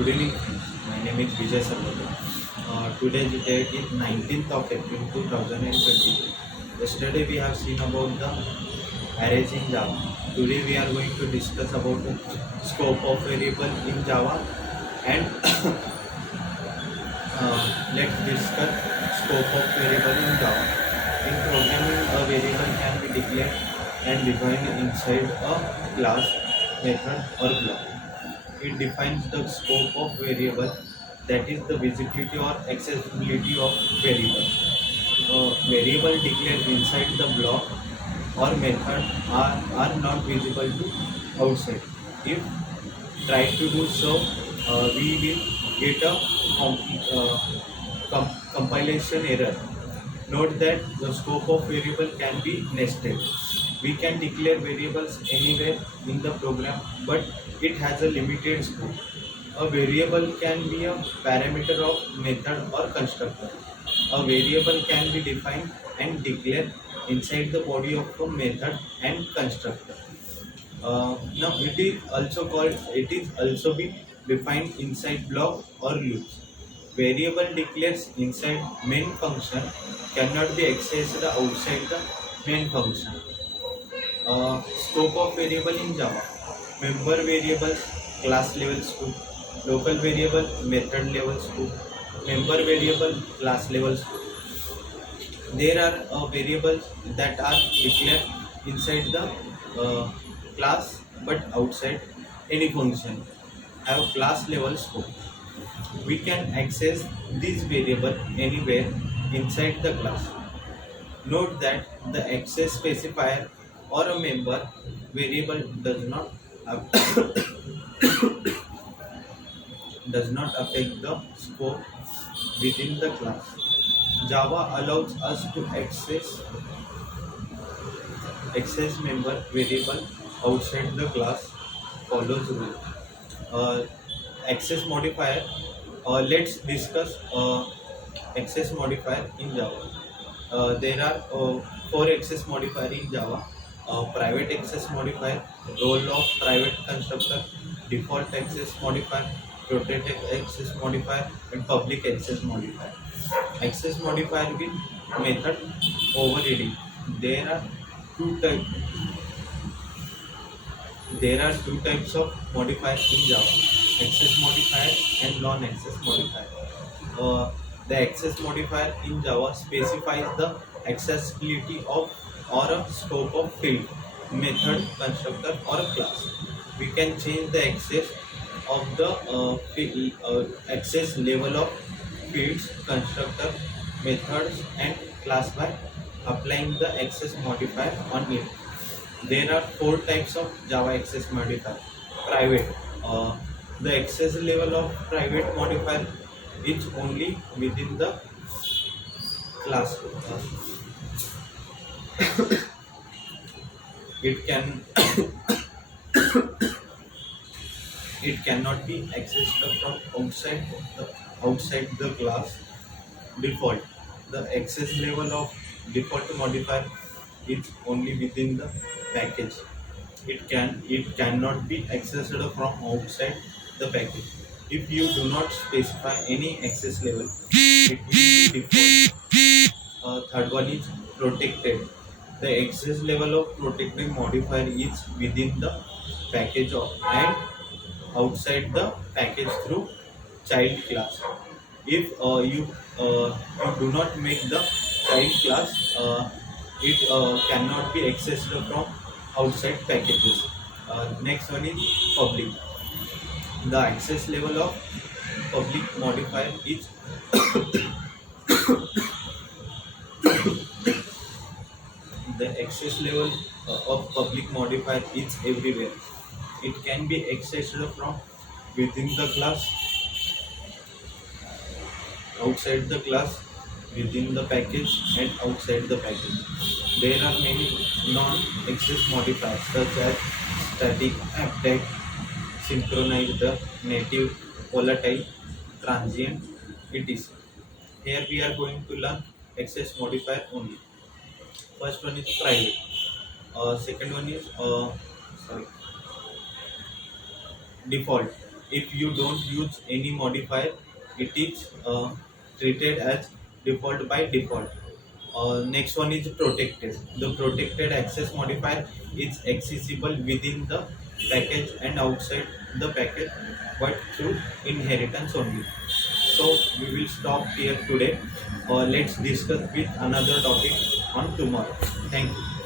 Good evening, friends. My name is Vijay Sarvate. Today's date is 19th of April 2023. Yesterday we have seen about the arrays in Java. Today we are going to discuss about the scope of variable in Java and let's discuss scope of variable in Java. In programming, a variable can be declared and defined inside a class, method or block. It defines the scope of variable, that is the visibility or accessibility of variable. Variable declared inside the block or method are not visible to outside. If try to do so, we will get a compilation error. Note that the scope of variable can be nested. We can declare variables anywhere in the program, but it has a limited scope. A variable can be a parameter of method or constructor. A variable can be defined and declared inside the body of a method and constructor. Now it is also be defined inside block or loops. Variable declares inside main function cannot be accessed outside the main function. Scope of variable in Java: member variables, class level scope; local variable, method level scope; member variable, class level scope. There are variables that are declared inside the class but outside any function have class level scope. We can access this variable anywhere inside the class. Note that the access specifier or a member variable does not affect the scope within the class. Java allows us to access member variable outside the class. Follows rule. Uh, Access modifier. Let's discuss access modifier in Java. There are four access modifier in Java: private access modifier, role of private constructor, default access modifier, protected access modifier, and public access modifier. Access modifier with method overriding. There are two types. There are two types of modifiers in Java: access modifier and non-access modifier. Uh, the access modifier in Java specifies the accessibility of or a scope of field, method, constructor, or a class. We can change the access of the access level of fields, constructor, methods, and class by applying the access modifier on it. There are four types of Java access modifier. Private. The access level of private modifier is only within the class. It can it cannot be accessed from outside the class. Default. The access level of default modifier is only within the package. It cannot be accessed from outside the package. If you do not specify any access level, it will be default. Third one is protected. The access level of protected modifier is within the package and outside the package through child class. If you do not make the child class, it cannot be accessed from outside packages. Next one is public. The access level of public modifier is the access level of public modifier is everywhere. It can be accessed from within the class, outside the class, within the package, and outside the package. There are many non-access modifiers such as static, update, synchronized, native, volatile, transient, etc. Here we are going to learn access modifier only. First one is private. Second one is sorry default. If you don't use any modifier, it is treated as default by default. Next one is protected. The protected access modifier is accessible within the package and outside the package, but through inheritance only. So we will stop here today. Let's discuss with another topic on tomorrow. Thank you.